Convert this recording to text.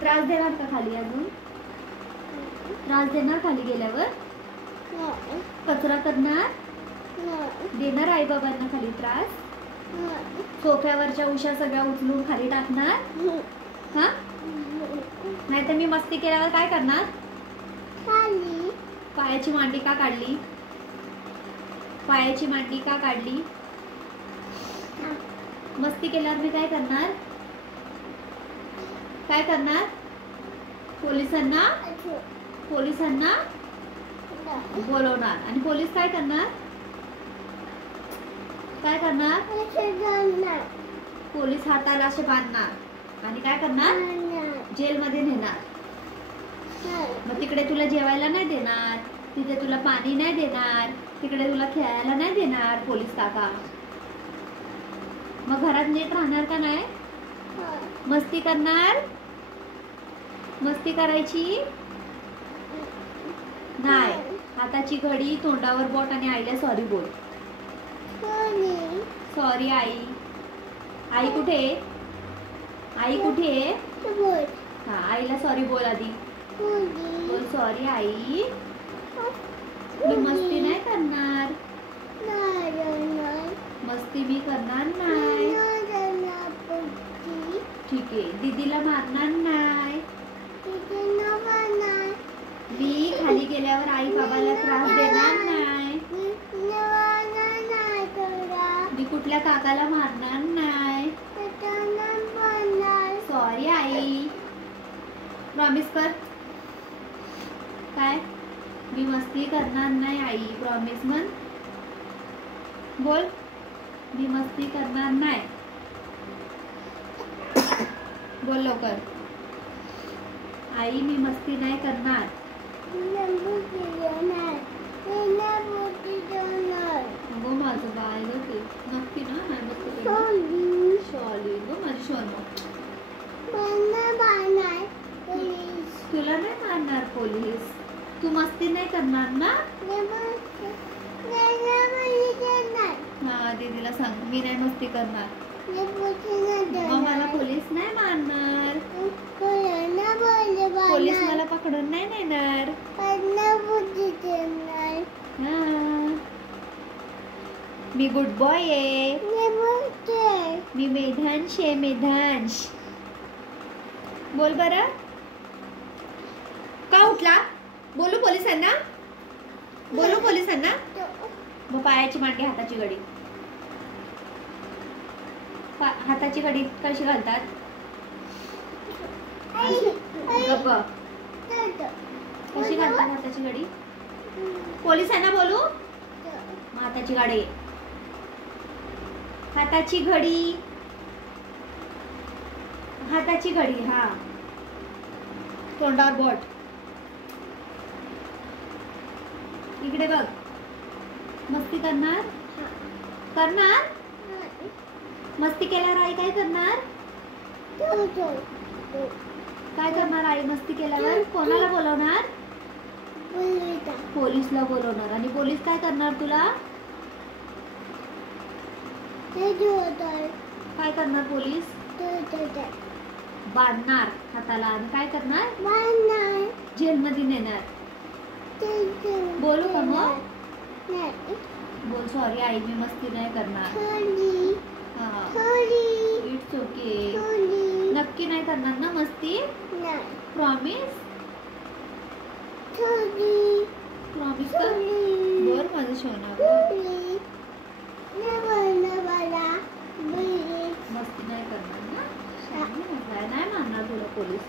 त्रास देणार का खाली अजून? त्रास देणार खाली गेल्यावर? कचरा करणार? देणार आई बाबांना खाली त्रास? सोफ्यावरच्या उशा सगळ्या उचलून खाली टाकणार? हा? नाही तर मी मस्ती केल्यावर काय करणार? पायाची मांडी का काढली? पायाची मांडी का काढली? मस्ती केल्यावर मी काय करणार? काय करणार? पोलिसांना बोलवणार. आणि पोलीस काय करणार? काय करणार? पोलीस हाताला असे बांधणार आणि काय करणार? जेलमध्ये नेणार. मग तिकडे तुला जेवायला नाही देणार, तिथे तुला पाणी नाही देणार, तिकडे तुला खेळायला नाही देणार पोलीस काका. मग घरात नीट राहणार का नाही? मस्ती करणार? मस्ती करायची नाही. हाताची घडी, तोंडावर बोट आणि आईला सॉरी बोल. Sorry I. आई कुठे? आई कुठे? हा, आईला सॉरी बोल आधी. बोल सॉरी आई, मी मस्ती नाही करणार. मस्ती मी करणार नाही. ठीक आहे. दीदीला मारणार नाही. मी खाली गेल्यावर आई बाबाला त्रास देणार नाही. मी कुठल्या काकाला मारणार नाही. Sorry I. प्रॉमिस कर. काय? मी मस्ती करणार नाही आई. प्रॉमिस म्हण. बोल, मी मस्ती करणार नाही. बोल लवकर. आई, मी मस्ती नाही करणार. गो माझं बाळ ग ते. नक्की ना? नाही मस्ती करणार. शॉली गो माझी शोनू. तुला नाही मारणार पोलीस. तू मस्ती नाही करणार ना? हा, दीदीला सांग मी नाही मस्ती करणार. मग मला पोलीस नाही मारणार. पोलीस मला पकडून नाही नेणार. मी गुड बॉय आहे. मी मेधांश आहे. मेधांश. बोल बरं. का उठला? बोलू पोलिसांना? बोलू पोलिसांना? मग पायाची मांडी, हाताची घडी. हाताची घडी कशी घालतात? कशी घालतात हाताची घडी? पोलिसांना बोलू? मग हाताची गाडी. हाताची घडी. हाताची घडी. हा, तोंडावर बोट. इकडे बघ. मस्ती करणार? करणार? मस्ती केल्यावर आई काय करणार? काय करणार आई मस्ती केल्यावर? कोणाला बोलवणार? पोलीसला बोलवणार. आणि पोलीस काय करणार तुला? काय करणार पोलीस? बांधणार हाताला. आणि काय करणार? जेलमध्ये नेणार. बोलू का मग? बोल सॉरी आई, मी मस्ती नाही करणार. It's okay. नक्की नाही करणार ना मस्ती? प्रॉमिस? प्रॉमिस कर. बोल माझं सोना. मस्ती नाही करणार ना? नाही मारणार तुला पोलीस.